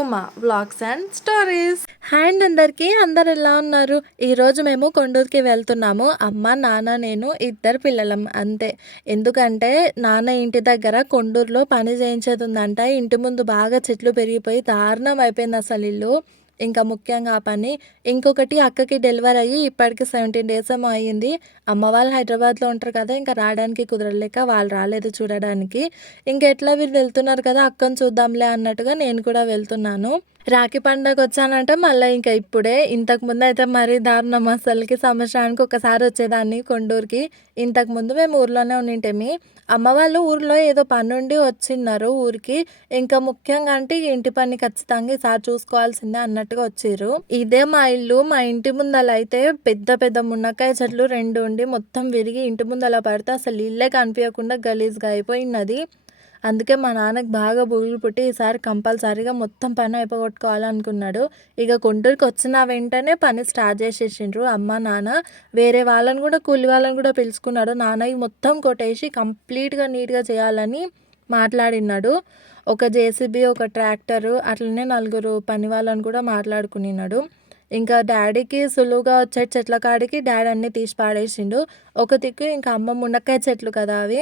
Uma vlogs and stories. Hand అందరికీ. అందరు ఎలా ఉన్నారు? ఈరోజు మేము కొండూరుకి వెళ్తున్నాము. అమ్మ నాన్న నేను ఇద్దరు పిల్లలం అంతే. ఎందుకంటే నాన్న ఇంటి దగ్గర కొండూరులో పని చేయించేది ఉందంట. ఇంటి ముందు బాగా చెట్లు పెరిగిపోయి దారుణం అయిపోయింది అసలు ఇల్లు. ఇంకా ముఖ్యంగా ఆ పని. ఇంకొకటి అక్కకి డెలివరీ అయ్యి ఇప్పటికి సెవెంటీన్ డేస్ ఏమో అయ్యింది. అమ్మ వాళ్ళు హైదరాబాద్లో ఉంటారు కదా ఇంకా రావడానికి కుదరలేక వాళ్ళు రాలేదు చూడడానికి. ఇంకెట్లా వీళ్ళు వెళ్తున్నారు కదా అక్కని చూద్దాంలే అన్నట్టుగా నేను కూడా వెళ్తున్నాను. రాఖీ పండగ వచ్చానంటే మళ్ళీ ఇంకా ఇప్పుడే. ఇంతకు ముందు అయితే మరి దారుణం అసలుకి. సంవత్సరానికి ఒకసారి వచ్చేదాన్ని కొండూరుకి. ఇంతకు ముందు మేము ఊర్లోనే ఉండింటేమి. అమ్మ వాళ్ళు ఊర్లో ఏదో పని ఉండి వచ్చిన్నారు ఊరికి. ఇంకా ముఖ్యంగా అంటే ఇంటి పని ఖచ్చితంగా ఈసారి చూసుకోవాల్సిందే అన్నట్టుగా వచ్చారు. ఇదే మా ఇల్లు మా ఇంటి ముందల అయితే పెద్ద పెద్ద మునక్కాయ చెట్లు రెండు ఉండి మొత్తం విరిగి ఇంటి ముందల పడితే అసలు ఇల్లే కనిపించకుండా గలీజ్గా అయిపోయినది. అందుకే మా నాన్నకి బాగా బుగులు పుట్టి ఈసారి కంపల్సరీగా మొత్తం పని అయిపోగొట్టుకోవాలనుకున్నాడు. ఇక గుంటూరుకి వచ్చిన వెంటనే పని స్టార్ట్ చేసేసిండ్రు అమ్మ నాన్న. వేరే వాళ్ళని కూడా కూలి వాళ్ళని కూడా పిలుచుకున్నాడు. నాన్నకి మొత్తం కొట్టేసి కంప్లీట్గా నీట్గా చేయాలని మాట్లాడినాడు ఒక జేసీబీ ఒక ట్రాక్టరు అట్లనే నలుగురు పని వాళ్ళని కూడా మాట్లాడుకునిన్నాడు. ఇంకా డాడీకి సులువుగా వచ్చే చెట్ల కాడికి డాడీ అన్నీ తీసి పాడేసిండు. ఒక దిక్కు ఇంకా అమ్మ మునక్కాయ చెట్లు కదా అవి.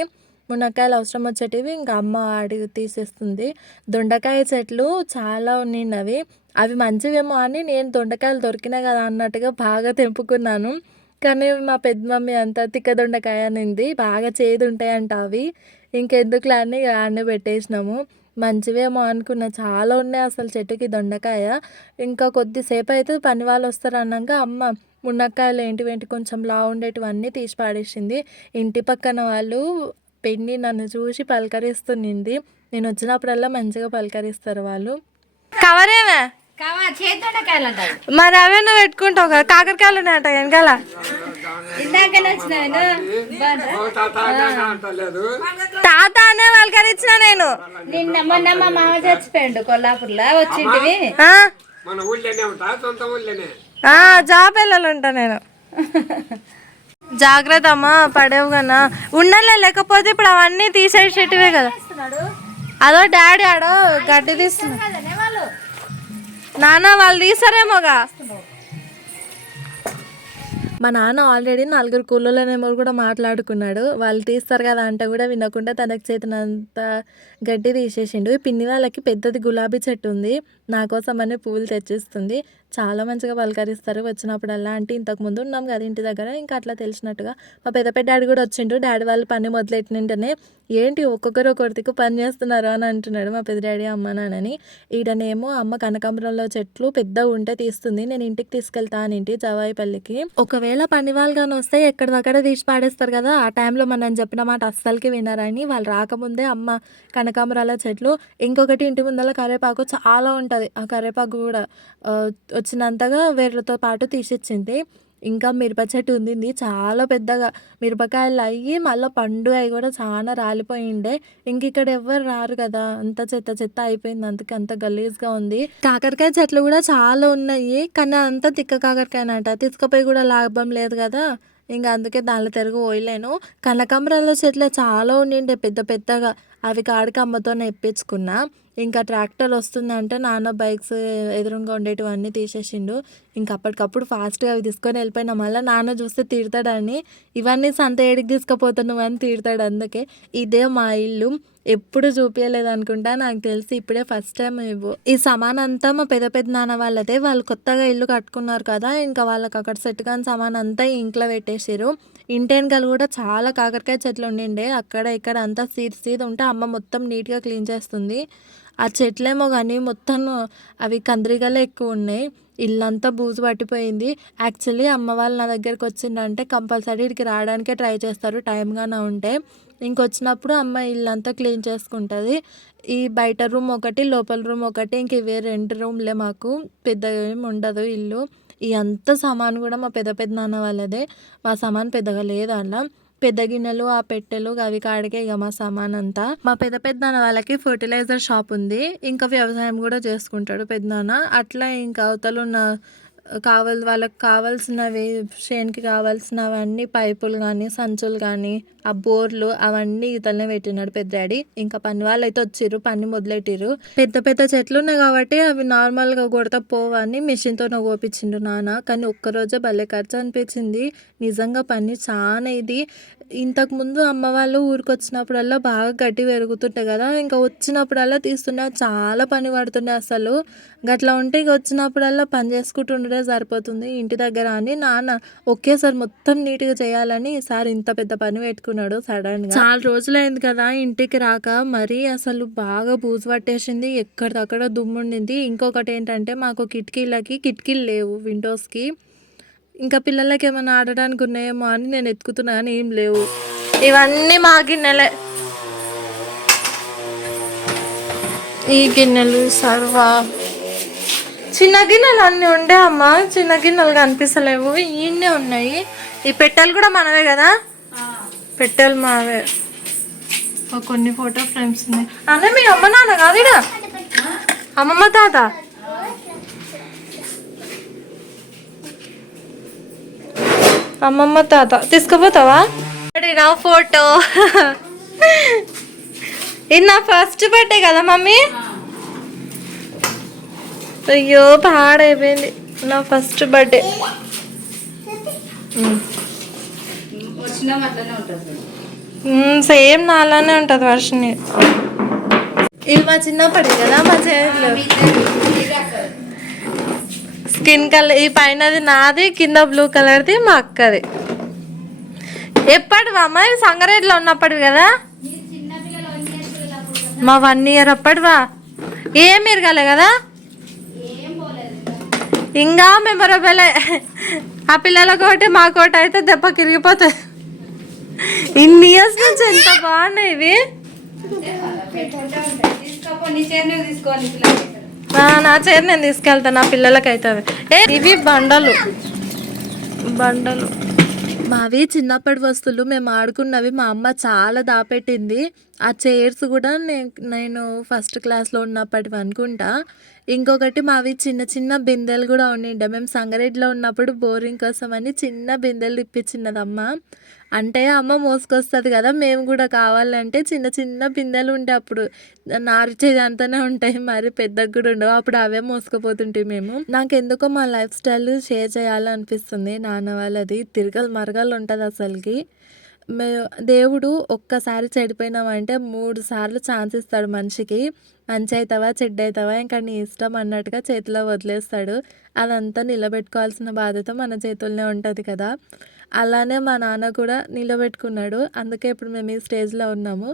మునక్కాయలు అవసరం వచ్చేటివి ఇంకా అమ్మ అడిగి తీసేస్తుంది. దొండకాయ చెట్లు చాలా ఉన్నినవి. అవి మంచివేమో అని నేను దొండకాయలు దొరికినాయి కదా అన్నట్టుగా బాగా తెంపుకున్నాను. కానీ మా పెద్ద మమ్మీ అంతా తిక్క దొండకాయ అనింది. బాగా చేదు ఉంటాయంట అవి. ఇంకెందుకులే అని ఆడనే పెట్టేసినాము. మంచివేమో అనుకున్న. చాలా ఉన్నాయి అసలు చెట్టుకి దొండకాయ. ఇంకా కొద్దిసేపు అయితే పని వాళ్ళు వస్తారు అన్నాక అమ్మ మునక్కాయలు ఏంటివి ఏంటి కొంచెం లా ఉండేటివన్నీ తీసి పాడేసింది. ఇంటి పక్కన వాళ్ళు పెన్ని నన్ను చూసి పలకరిస్తుంది నేను వచ్చినప్పుడల్లా మంచిగా పలకరిస్తారు వాళ్ళు. కవరేమే మరి అవే నువ్వు పెట్టుకుంటావు కదా? కాకరకాయలు ఉన్నాయట వెనకాల తాత అనే పలకరించిన నేను. నిన్న మొన్న మా మామ చచ్చిపోయిండు కొల్లాపూర్లో. వచ్చింటివి. ఆ? మన ఊళ్ళోనే ఉంటా? సొంత ఊళ్ళోనే? ఆ, జాబ్ పిల్లలు ఉంటా నేను. జాగ్రత్త అమ్మా పడేవు కన్నా ఉండలే లేకపోతే ఇప్పుడు అవన్నీ తీసేసేటివే కదా అదో డాడీ ఆడో గడ్డి తీస్తున్నా నాన్న వాళ్ళు తీసారేమోగా మా నాన్న ఆల్రెడీ నలుగురు కూలోళ్ళనేమో కూడా మాట్లాడుకున్నాడు. వాళ్ళు తీస్తారు కదా అంటే కూడా వినకుండా తనకు చేతినంత గడ్డి తీసేసిండు. ఈ పిన్ని వాళ్ళకి పెద్దది గులాబీ చెట్టు ఉంది. నా కోసం అని పువ్వులు తెచ్చిస్తుంది. చాలా మంచిగా పలకరిస్తారు వచ్చినప్పుడల్లా. అంటే ఇంతకు ముందు ఉన్నాం కదా ఇంటి దగ్గర. ఇంకా అట్లా తెలిసినట్టుగా మా పెద్ద పెద్ద డాడీ కూడా వచ్చిండు. డాడీ వాళ్ళు పని మొదలెట్టినంటేనే ఏంటి ఒక్కొక్కరు ఒక్కొక్కరికి పని చేస్తున్నారు అని అంటున్నాడు మా పెద్ద డాడీ అమ్మ నాన్నని. ఈడనేమో అమ్మ కనకాంబరంలో చెట్లు పెద్దగా ఉంటే తీస్తుంది. నేను ఇంటికి తీసుకెళ్తా అని ఇంటి జవాయిపల్లికి ఒకవేళ ఒకవేళ పనివాళ్ళు కానీ వస్తే ఎక్కడిదక్కడ తీసి పాడేస్తారు కదా ఆ టైంలో మనం చెప్పిన మాట అస్సలకి వినరని. వాళ్ళు రాకముందే అమ్మ కనకాంబరాల చెట్లు ఇంకొకటి ఇంటి ముందర కరివేపాకు చాలా ఉంటుంది. ఆ కరివేపాకు కూడా వచ్చినంతగా వేర్లతో పాటు తీసిచ్చింది. ఇంకా మిరప చెట్టు ఉంది చాలా పెద్దగా మిరపకాయలు అయ్యి మళ్ళీ పండు అవి కూడా చాలా రాలిపోయిండే. ఇంక ఇక్కడ ఎవ్వరు రారు కదా. అంత చెత్త చెత్త అయిపోయింది. అందుకే అంత గలీజ్గా ఉంది. కాకరకాయ చెట్లు కూడా చాలా ఉన్నాయి. కానీ అంత తిక్క కాకరకాయనట. తీసుకుపోయి కూడా లాభం లేదు కదా. ఇంకా అందుకే దానిలో తిరుగు పోయలేను. కనకాంబరాల చెట్లు చాలా ఉండిండే పెద్ద పెద్దగా. అవి కాడికి అమ్మతో ఇప్పించుకున్నా ఇంకా ట్రాక్టర్ వస్తుందంటే నాన్న బైక్స్ ఎదురుగా ఉండేటివన్నీ తీసేసిండు. ఇంకా అప్పటికప్పుడు ఫాస్ట్గా అవి తీసుకొని వెళ్ళిపోయినా. మళ్ళీ నాన్న చూస్తే తిడతాడని ఇవన్నీ సంత ఏడికి తీసుకుపోతున్నావు అని తిడతాడు అందుకే. ఇదే మా ఇల్లు. ఎప్పుడు చూపించలేదు అనుకుంటా. నాకు తెలిసి ఇప్పుడే ఫస్ట్ టైం ఇవ్వు. ఈ సమాన్ అంతా మా పెద్ద పెద్ద నాన్న వాళ్ళదే. వాళ్ళు కొత్తగా ఇల్లు కట్టుకున్నారు కదా ఇంకా వాళ్ళకి అక్కడ సెట్ కాని సమాన్ అంతా ఇంట్లో పెట్టేసారు ఇంటి వెనకాల కూడా చాలా కాకరకాయ చెట్లు ఉండిండే. అక్కడ ఇక్కడ అంతా సీడ్ సీడ్ ఉంటే అమ్మ మొత్తం నీట్గా క్లీన్ చేస్తుంది. ఆ చెట్లేమో కానీ మొత్తం అవి కందిరిగలే ఎక్కువ ఉన్నాయి ఇల్లంతా బూజు పట్టిపోయింది. యాక్చువల్లీ అమ్మ వాళ్ళు నా దగ్గరికి వచ్చిందంటే కంపల్సరీ ఇక్కడికి రావడానికే ట్రై చేస్తారు. టైంగానే ఉంటే. ఇంకొచ్చినప్పుడు అమ్మ ఇల్లంతా క్లీన్ చేసుకుంటుంది. ఈ బయట రూమ్ ఒకటి లోపల రూమ్ ఒకటి ఇంక ఇవే రెండు రూమ్లే మాకు. పెద్దగా ఏమి ఉండదు ఇల్లు. ఈ అంత సామాన్ కూడా మా పెద్ద పెద్ద నాన్న వాళ్ళదే. మా సామాన్ పెద్దగా లేదు అలా పెద్ద గిన్నెలు ఆ పెట్టెలు అవి కాడికే ఇక మా సామాన్ అంతా మా పెద్ద పెద్దనాన్న వాళ్ళకి ఫర్టిలైజర్ షాప్ ఉంది. ఇంకా వ్యవసాయం కూడా చేసుకుంటాడు పెద్దనాన్న అట్లా ఇంకా అవతలున్న కావాలి వాళ్ళకి కావాల్సినవి చేనుకి కావాల్సినవన్నీ పైపులు కానీ సంచులు కానీ ఆ బోర్లు అవన్నీ ఇతనే పెట్టినాడు పెద్ద డాడీ. ఇంకా పని వాళ్ళు అయితే వచ్చిర్రు పని మొదలెట్టిర్రు. పెద్ద పెద్ద చెట్లు ఉన్నాయి కాబట్టి అవి నార్మల్గా కొడతా పోవని మిషన్తో కోపించిండు నాన్న. కానీ ఒక్కరోజే భలే ఖర్చు అనిపించింది. నిజంగా పని చాలా ఇది. ఇంతకు ముందు అమ్మ వాళ్ళు ఊరికి వచ్చినప్పుడల్లా బాగా గడ్డి పెరుగుతుంటాయి కదా ఇంకా వచ్చినప్పుడల్లా తీస్తుండే. చాలా పని పడుతుండే అసలు. గట్లా ఉంటే ఇక వచ్చినప్పుడల్లా పని చేసుకుంటుండే సరిపోతుంది. ఇంటి దగ్గర అని నాన్న ఒకేసారి మొత్తం నీట్గా చేయాలని ఈసారి ఇంత పెద్ద పని పెట్టుకున్నాడు సడన్ చాలా రోజులైంది కదా ఇంటికి రాక మరి అసలు బాగా బూజు పట్టేసింది. ఎక్కడిదక్కడ దుమ్ముండింది. ఇంకొకటి ఏంటంటే మాకు కిటికీలకి కిటికీలు లేవు విండోస్కి ఇంకా పిల్లలకి ఏమైనా ఆడడానికి ఉన్నాయేమో అని నేను ఎత్తుకుతున్నా కానీ ఏం లేవు. ఇవన్నీ మా గిన్నెలే. ఈ గిన్నెలు సర్వా. చిన్న గిన్నెలు అన్నీ ఉండే అమ్మ. చిన్న గిన్నెలు కనిపిస్తలేవు. ఈయన్నే ఉన్నాయి. ఈ పెట్టెలు కూడా మనవే కదా? పెట్టెలు మావే. కొన్ని ఫోటో ఫ్రేమ్స్ ఉన్నాయి. అన్న మీ అమ్మ నాన్న కాదు? అమ్మమ్మ తాత? అమ్మమ్మ తాత. తీసుకుపోతావా? నా ఫోటో. ఇది నా ఫస్ట్ బర్త్డే కదా మమ్మీ? అయ్యో పాడైపోయింది. నా ఫస్ట్ బర్త్డే. సేమ్ నాలానే ఉంటుంది వర్షని ఇది మా చిన్నప్పటి కదా మా చేతిలో స్కిన్ కలర్ ఈ పైనది నాది కింద బ్లూ కలర్ది మా అక్కది. ఎప్పటివా అమ్మ? ఇవి సంగారెడ్డిలో ఉన్నప్పటివి కదా? మా వన్ ఇయర్ అప్పటివా? ఏం ఎరగాలి కదా? ఇంకా మెమొరబుల్ ఆ పిల్లలకు ఒకటి మాకోటి అయితే దెబ్బ కిరిగిపోతుంది. ఇన్ని ఇయర్స్ నుంచి ఎంత బాగున్నాయి ఇవి? తీసుకోవాలి నా చీర నేను తీసుకెళ్తాను నా పిల్లలకి అవుతుంది ఏ ఇవి బండలు. బండలు. మావి చిన్నప్పటి వస్తువులు మేము ఆడుకున్నవి మా అమ్మ చాలా దాపెట్టింది. ఆ చైర్స్ కూడా నేను నేను ఫస్ట్ క్లాస్లో ఉన్నప్పటివి అనుకుంటా. ఇంకొకటి మావి చిన్న చిన్న బిందెలు కూడా ఉండిండే మేము సంగారెడ్డిలో ఉన్నప్పుడు బోరింగ్ కోసం అని చిన్న బిందెలు ఇప్పించినదమ్మ. అంటే అమ్మ మోసుకొస్తుంది కదా మేము కూడా కావాలంటే చిన్న చిన్న బిందెలు ఉంటే అప్పుడు నారిచేది అంతానే ఉంటాయి మరి పెద్దగా కూడా ఉండవు అప్పుడు అవే మోసుకుపోతుంటాయి మేము. నాకు ఎందుకో మా లైఫ్ స్టైల్ షేర్ చేయాలనిపిస్తుంది నాన్న వాళ్ళది తిరగలు మరగలు ఉంటుంది అసలుకి. మే దేవుడు ఒక్కసారి చెడిపోయినామంటే మూడు సార్లు ఛాన్స్ ఇస్తాడు మనిషికి. మంచి అవుతావా చెడ్డ అవుతావా ఇంకా నీ ఇష్టం అన్నట్టుగా చేతిలో వదిలేస్తాడు. అదంతా నిలబెట్టుకోవాల్సిన బాధ్యత మన చేతుల్లోనే ఉంటుంది కదా. అలానే మా నాన్న కూడా నిలబెట్టుకున్నాడు. అందుకే ఇప్పుడు మేము ఈ స్టేజ్లో ఉన్నాము.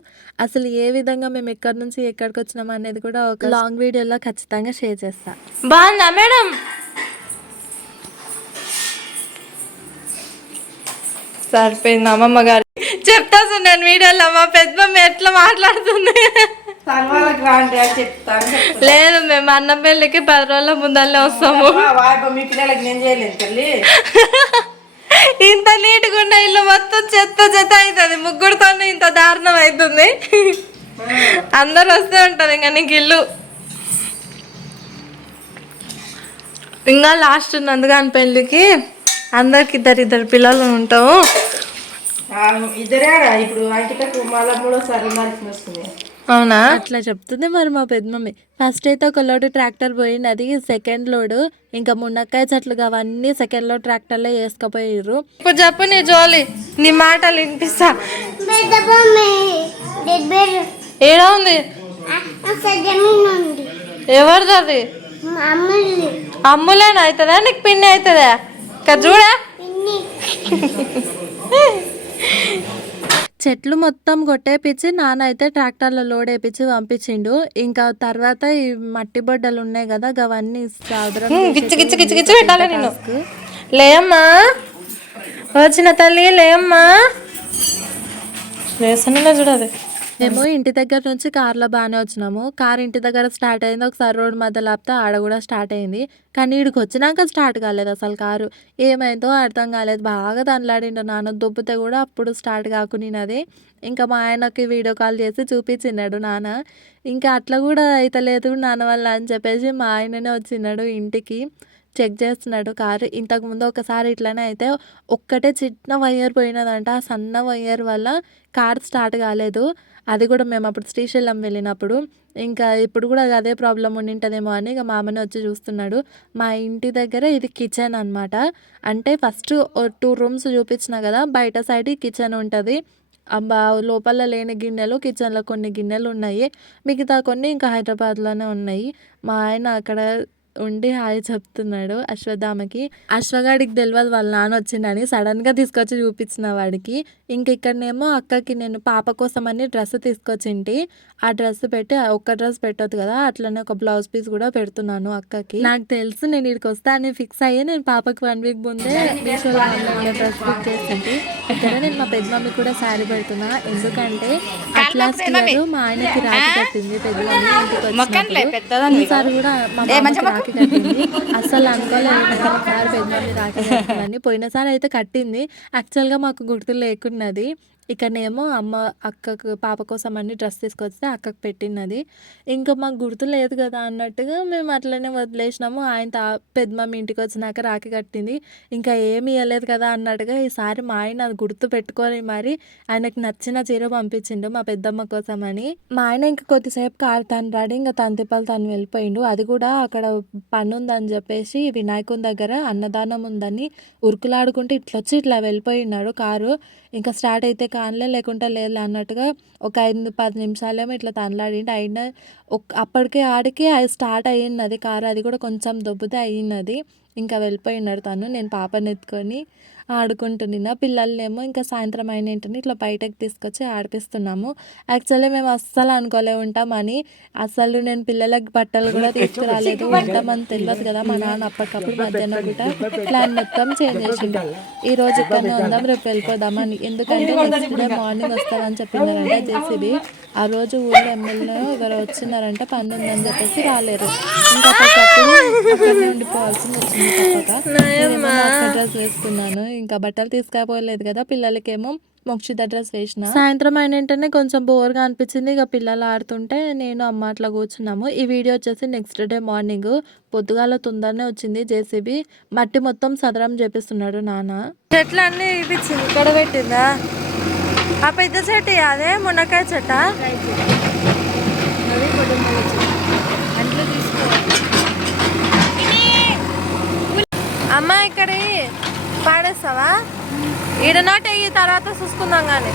అసలు ఏ విధంగా మేము ఎక్కడి నుంచి ఎక్కడికి వచ్చినాము అనేది కూడా ఒక లాంగ్ వీడియోలో ఖచ్చితంగా షేర్ చేస్తా. బాగుందా మేడం? సరిపోయింది అమ్మమ్మ గారు. చెప్తా నేను వీడియోలో మా పెద్దమ్మ ఎట్లా మాట్లాడుతుంది? లేదు మేము అన్నం పెళ్ళికి పది రోజుల ముందల్లే వస్తాము. ఇంత నీట్గా ఉన్న ఇల్లు మొత్తం చెత్త చెత్త అవుతుంది. ముగ్గురుతోనే ఇంత దారుణం అవుతుంది. అందరు వస్తూ ఉంటారు ఇంకా నీకు ఇల్లు. ఇంకా లాస్ట్ ఉన్నందుకు అని పెళ్ళికి అందరికి ఇద్దరు ఇద్దరు పిల్లలు ఉంటాము. ఇద్దరే ఇప్పుడు అంకితకు మళ్ళీ మూడోసారి వస్తుంది అవునా? అట్లా చెప్తుంది మరి మా పెద్దమమ్మీ. ఫస్ట్ అయితే ఒక లోడ్ ట్రాక్టర్ పోయింది అది సెకండ్ లోడ్. ఇంకా మునక్కాయ చెట్లు అవన్నీ సెకండ్ లోడ్ ట్రాక్టర్లో వేసుకుపోయారు ఇప్పుడు చెప్పు నీ జోలి నీ మాటలు వినిపిస్తా. ఏడా ఉంది? ఎవరిది అది? అమ్ములేనా అవుతుందా నీకు పిన్ని అవుతుందా ఇక్కడ చూడా? చెట్లు మొత్తం కొట్టేపించి నాన్న అయితే ట్రాక్టర్లో లోడ్ వేపించి పంపించిండు. ఇంకా తర్వాత ఈ మట్టి బొడ్డలు ఉన్నాయి కదా అవన్నీ లేమ్మా వచ్చిన తల్లి లేమ్మా చూడదు మేము ఇంటి దగ్గర నుంచి కార్లో బాగానే వచ్చినాము. కార్ ఇంటి దగ్గర స్టార్ట్ అయింది. ఒకసారి రోడ్ మధ్యలో ఆపితే ఆడ కూడా స్టార్ట్ అయింది. కానీ ఇక్కడికి వచ్చినాక స్టార్ట్ కాలేదు అసలు కారు. ఏమైందో అర్థం కాలేదు. బాగా దండలాడిండు నాన్న. దొబ్బితే కూడా అప్పుడు స్టార్ట్ కాకుండా అది ఇంకా మా ఆయనకి వీడియో కాల్ చేసి చూపించినాడు నాన్న. ఇంకా అట్లా కూడా అయితలేదు నాన్న వల్ల అని చెప్పేసి మా ఆయననే వచ్చినాడు ఇంటికి. చెక్ చేస్తున్నాడు. కారు ఇంతకుముందు ఒకసారి ఇట్లానే అయితే ఒక్కటే చిన్న వైర్ పోయినదంట. ఆ సన్న వైర్ వల్ల కార్ స్టార్ట్ కాలేదు. అది కూడా మేము అప్పుడు శ్రీశైలం వెళ్ళినప్పుడు. ఇంకా ఇప్పుడు కూడా అదే ప్రాబ్లం ఉండింటదేమో అని ఇక మామని వచ్చి చూస్తున్నాడు. మా ఇంటి దగ్గర ఇది కిచెన్ అన్నమాట. అంటే ఫస్ట్ టూ రూమ్స్ చూపించిన కదా బయట సైడ్ కిచెన్ ఉంటుంది. అబ్బా లోపల లేని గిన్నెలు కిచెన్లో కొన్ని గిన్నెలు ఉన్నాయి. మిగతా కొన్ని ఇంకా హైదరాబాద్లోనే ఉన్నాయి. మా ఆయన అక్కడ ఉండి హాయ్ చెప్తున్నాడు అశ్వత్థామకి అశ్వగాడికి తెలియదు వాళ్ళ నాన్న వచ్చిండని సడన్గా తీసుకొచ్చి చూపించిన వాడికి. ఇంక ఇక్కడనేమో అక్కకి నేను పాప కోసం అని డ్రెస్ తీసుకొచ్చింటి. ఆ డ్రెస్ పెట్టి ఒక్క డ్రెస్ పెట్టొద్దు కదా అట్లనే ఒక బ్లౌజ్ పీస్ కూడా పెడుతున్నాను అక్కకి. నాకు తెలుసు నేను ఇక్కడికి వస్తా అని ఫిక్స్ అయ్యి నేను పాపకి వన్ వీక్ ముందే మీషోలో ఆన్లైన్లో డ్రెస్ బుక్ చేసింటి. ఇక్కడ నేను మా పెద్ద మమ్మీ కూడా శారీ పెడుతున్నా. ఎందుకంటే అట్లాస్ ఇయర్ మా ఆయనకి రాఖీ కట్టింది పెద్ద మమ్మీ ఇంటికి వచ్చినప్పుడు. ఈసారి కూడా మా మామకి కట్టింది. అస్సలు అనుకోలేదు ఒకసారి పెద్ద మమ్మీ కట్టిందని పోయినసారి అయితే కట్టింది. యాక్చువల్గా మాకు గుర్తు లేకున్నది. ఇక్కడనేమో అమ్మ అక్కకు పాప కోసం అన్ని డ్రెస్ తీసుకొస్తే అక్కకు పెట్టినది. ఇంకా మాకు గుర్తు లేదు కదా అన్నట్టుగా మేము అట్లనే వదిలేసినాము. ఆయన తా పెద్ద మమ్మీ ఇంటికి వచ్చినాక రాఖీ కట్టింది. ఇంకా ఏమి ఇవ్వలేదు కదా అన్నట్టుగా ఈసారి మా ఆయన అది గుర్తు పెట్టుకొని మరి ఆయనకు నచ్చిన చీర పంపించిండు మా పెద్దమ్మ కోసం అని. మా ఆయన ఇంకా కొద్దిసేపు కారు తను రాడి ఇంకా తంతిపల్లి తను వెళ్ళిపోయిండు. అది కూడా అక్కడ పని ఉందని చెప్పేసి వినాయకుని దగ్గర అన్నదానం ఉందని ఉరుకులాడుకుంటే ఇట్లా వచ్చి ఇట్లా వెళ్ళిపోయినాడు కారు. ఇంకా స్టార్ట్ అయితే కానలే లేకుంటే లేదు అన్నట్టుగా ఒక ఐదు పది నిమిషాలేమో ఇట్లా తనలాడిండి. అయిన ఒక అప్పటికే ఆడికి అది స్టార్ట్ అయ్యినది కారు. అది కూడా కొంచెం దొబ్బుతే అయ్యినది ఇంకా వెళ్ళిపోయినాడు తను. నేను పాపని ఎత్తుకొని ఆడుకుంటున్నా పిల్లల్నేమో ఇంకా సాయంత్రం అయిన వెంటనే ఇట్లా బయటకు తీసుకొచ్చి ఆడిపిస్తున్నాము. యాక్చువల్లీ మేము అస్సలు అనుకోలే ఉంటామని. అసలు నేను పిల్లలకి బట్టలు కూడా తీసుకురాలేదు. ఉంటామని తెలియదు కదా మా నాన్న అప్పటికప్పుడు మధ్యాహ్నం కూడా ప్లాన్ మొత్తం చేంజ్ చేసిండు. ఈ రోజు ఇక్కడనే ఉందాం రేపు వెళ్ళిపోదామని. ఎందుకంటే నెక్స్ట్ డే మార్నింగ్ వస్తామని చెప్పినారంటే జేసీబీ. ఆ రోజు ఊళ్ళో ఎమ్మెల్యే ఎవరు వచ్చినారంటే పని ఉందని చెప్పేసి రాలేరు. ఇంకా అప్పటికప్పుడు ఉండిపోవాల్సింది వచ్చింది తప్పక. నేనేమో డ్రెస్ వేసుకున్నాను ఇంకా బట్టలు తీసుకపోలేదు కదా పిల్లలకేమో మొక్షిత డ్రెస్ వేసిన. సాయంత్రం అయిన వెంటనే కొంచెం బోర్గా అనిపించింది. ఇక పిల్లలు ఆడుతుంటే నేను అమ్మ అట్లా కూర్చున్నాము. ఈ వీడియో వచ్చేసి నెక్స్ట్ డే మార్నింగ్ పొద్దుగాల తొందరనే వచ్చింది జేసీబీ. మట్టి మొత్తం సదరం చేపిస్తున్నాడు నాన్న చెట్లు అన్ని ఇప్పించింది ఇక్కడ పెట్టిందా? ఆ పెద్ద చెట్టు అదే మునక్కాయ చెట్ట? అమ్మ ఇక్కడ పాడేస్తావా? ఈడ నాటి తర్వాత చూసుకుందాం కానీ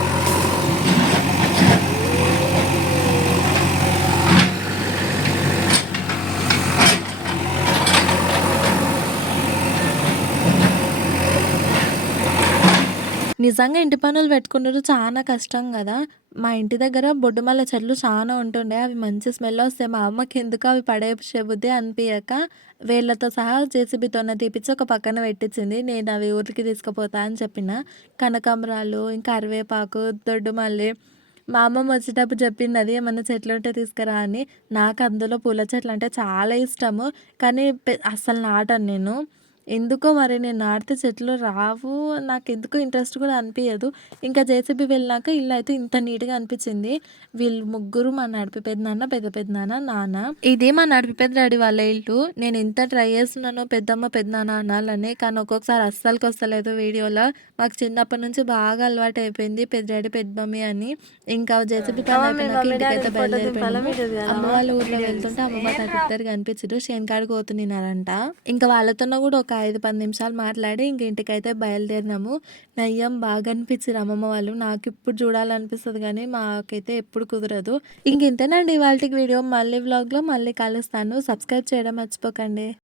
నిజంగా ఇంటి పనులు పెట్టుకున్నారు చాలా కష్టం కదా. మా ఇంటి దగ్గర బొడ్డుమల్ల చెట్లు చాలా ఉంటుండే. అవి మంచి స్మెల్ వస్తాయి మా అమ్మకి ఎందుకు అవి పడేసే బుద్ధి అనిపించక వేళ్ళతో సహా జేసీబీతోనే తీపిచ్చి ఒక పక్కన పెట్టించింది నేను అవి ఊరికి తీసుకుపోతా అని చెప్పిన. కనకాంబరాలు ఇంకా అరివేపాకు దొడ్డుమల్లి. మా అమ్మమ్మ వచ్చేటప్పుడు చెప్పింది అది ఏమన్నా చెట్లు ఉంటే తీసుకురా అని. నాకు అందులో పూల చెట్లు అంటే చాలా ఇష్టము. కానీ అస్సలు నాటను నేను. ఎందుకో మరి నేను నాటితే చెట్లు రావు నాకు ఎందుకో ఇంట్రెస్ట్ కూడా అనిపించదు ఇంకా జేసీబీ వెళ్ళాక ఇల్లు అయితే ఇంత నీట్గా అనిపించింది. వీళ్ళు ముగ్గురు మా నడిపి పెద్దనాన్న పెద్ద పెద్దనాన్న నాన్న ఇది మా నడిపి పెద్ద డాడీ వాళ్ళ ఇల్లు. నేను ఎంత ట్రై చేస్తున్నానో పెద్దమ్మ పెద్దనాన్న అనాలని కానీ ఒక్కొక్కసారి అస్సలకి వస్తలేదు వీడియోలో. మాకు చిన్నప్పటి నుంచి బాగా అలవాటు అయిపోయింది పెద్ద డాడీ పెద్ద మమ్మీ అని. ఇంకా జేసీబీ పని అయిపోయినాక ఇంటికైతే బయలుదేరిపోయాము అమ్మ వాళ్ళ ఊర్లో వెళ్తుంటే అమ్మమ్మ తాత ఇద్దరు కనిపించారు శేన్కాడికి పోతున్నారంట ఇంకా వాళ్ళతో కూడా ఒక ఐదు పది నిమిషాలు మాట్లాడి ఇంక ఇంటికైతే బయలుదేరినాము. నయ్యం బాగా అనిపించారు అమ్మమ్మ వాళ్ళు. నాకు ఇప్పుడు చూడాలనిపిస్తుంది కానీ మాకైతే ఎప్పుడు కుదరదు. ఇంక ఇంతేనండి ఇవాళకి వీడియో. మళ్ళీ వ్లాగ్లో మళ్ళీ కలుస్తాను. సబ్స్క్రైబ్ చేయడం మర్చిపోకండి.